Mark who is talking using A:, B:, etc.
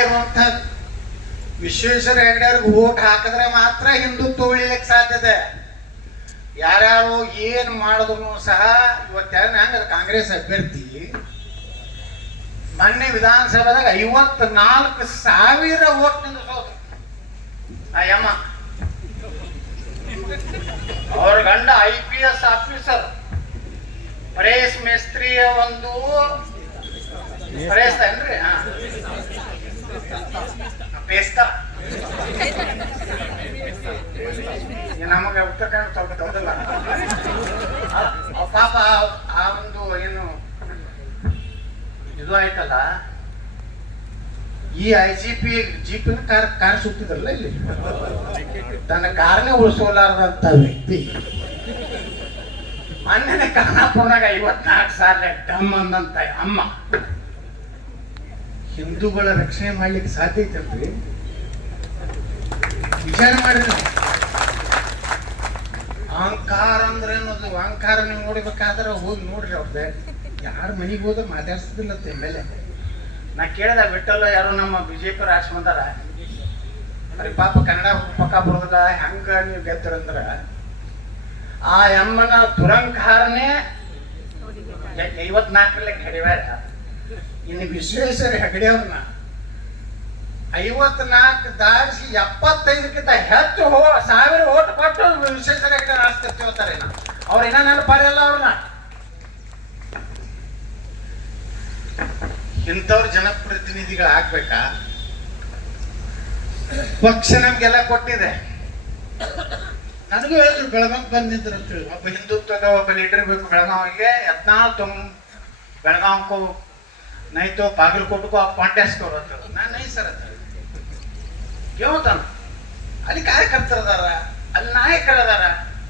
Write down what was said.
A: ಇರುವಂತ ವಿಶ್ವೇಶ್ವರ ಹೆಗಡೆ ಅವ್ರಿಗೆ ಓಟ್ ಹಾಕಿದ್ರೆ ಮಾತ್ರ ಹಿಂದುತ್ವ ಉಳಿಲಿಕ್ಕೆ ಸಾಧ್ಯತೆ. ಯಾರ್ಯಾರು ಏನ್ ಮಾಡಿದ್ರು ಸಹ ಇವತ್ತು ಹೆಂಗ ಕಾಂಗ್ರೆಸ್ ಅಭ್ಯರ್ಥಿ ಮೊನ್ನೆ ವಿಧಾನಸಭೆದಾಗ ಐವತ್ ನಾಲ್ಕು ಸಾವಿರ ಓಟ್ನಿಂದ ಸೋತು ಆ ಯಮ್ಮ ಅವ್ರ ಗಂಡ ಐ ಪಿ ಎಸ್ ಆಫೀಸರ್. ಪ್ರೇಸ್ ಮೇಸ್ತ್ರಿಯ ಒಂದು ಪರೇಶ್ ಹಾ ಪೇಸ್ತ ನಮಗೆ ಉತ್ತರ ಕನ್ನಡ ಸ್ವಲ್ಪ ದೊಡ್ಡಲ್ಲ ಪಾಪ ಆ ಒಂದು ಏನು ಇದು ಆಯ್ತಲ್ಲ? ಈ ಐ ಜಿ ಪಿ ಜಿಪಿನ ಕಾರ್ ಕಾರ್ ಸುತ್ತಿದ್ರಲ್ಲ ಇಲ್ಲಿ? ತನ್ನ ಕಾರ್ನೇ ಉಳಿಸೋಲಾರ್ದಂತ ವ್ಯಕ್ತಿ. ಮೊನ್ನೆ ಖಾನಾಪುರನಾಗ ಐವತ್ನಾಲ್ಕು ಸಾವಿರ ಡಮ್ ಅಂದಂತ ಅಮ್ಮ. ಹಿಂದೂಗಳ ರಕ್ಷಣೆ ಮಾಡ್ಲಿಕ್ಕೆ ಸಾಧ್ಯ ಐತಲ್ರಿ? ವಿಚಾರ ಮಾಡಿದ್ರೆ. ಅಹಂಕಾರ ಅಂದ್ರೆ ಏನದು ಅಹಂಕಾರ ನೀವು ನೋಡ್ಬೇಕಾದ್ರೆ ಹೋಗಿ ನೋಡ್ರಿ ಅವ್ರದ್ದೆ ಯಾರು ಮನೆಗೆ ಹೋದ್ರೆ ಮಾತಾಡ್ಸೋದಿಲ್ಲ ಮೇಲೆ. ನಾ ಕೇಳಿದ, ಬಿಟ್ಟಲ್ಲ ಯಾರು ನಮ್ಮ ಬಿಜೆಪಿ ರಾಜ್ ಬಂದಾರ ಅರೆ ಪಾಪ ಕನ್ನಡ ಪಕ್ಕ ಬರೋದಿಲ್ಲ, ಹೆಂಗ ನೀವು ಗೆದ್ದರಂದ್ರ ಆ ಎಮ್ಮನ ದುರಂಕಾರನೇ ಐವತ್ನಾಲ್ಕರಲ್ಲಿ ಕಡಿವಾರ ಇನ್ನು ವಿಶ್ವೇಶ್ವರ ಹೆಗಡೆ ಅವ್ರನ್ನ ಐವತ್ನಾಲ್ಕು ದಾರಿಸಿ ಎಪ್ಪತ್ತೈದಕ್ಕಿಂತ ಹೆಚ್ಚು ಹೋ ಸಾವಿರ ಓಟ್ ಕೊಟ್ಟು ವಿಶ್ವೇಶ್ವರ ಹೆಗಡೆ ರಾಷ್ಟ್ರಪತಿ ಹೋಗ್ತಾರೆ ಅವ್ರ ಏನ ನೆನಪಾರಿಲ್ಲ ಅವ್ರನ್ನ. ಇಂಥವ್ರ ಜನಪ್ರತಿನಿಧಿಗಳು ಆಗಬೇಕಾ? ಪಕ್ಷ ನಮ್ಗೆಲ್ಲ ಕೊಟ್ಟಿದೆ. ನನಗೂ ಹೇಳಿದ್ರು ಬೆಳಗಾವ್ ಬಂದಿದ್ರು ಅಂತೇಳಿ ಒಬ್ಬ ಹಿಂದುತ್ವದ ಒಬ್ಬ ಲೀಡರ್ ಬೇಕು ಬೆಳಗಾವಿಗೆ ಯತ್ನಾಳ್ ತುಂಬ ಬೆಳಗಾವ್ಕೋ ನೈತೋ ಬಾಗಲಕೋಟಕ್ಕೂ ಆ ಕಾಂಟೆಸ್ಟ್ ಅಂತ ನಾನು ನೈ ಸರ್ ಅಂತ ಕೇಳ್ತಾನ ಅಲ್ಲಿ ಕಾರ್ಯಕರ್ತರದಾರ ಅಲ್ಲಿ ನಾಯಕರು ಅದಾರ.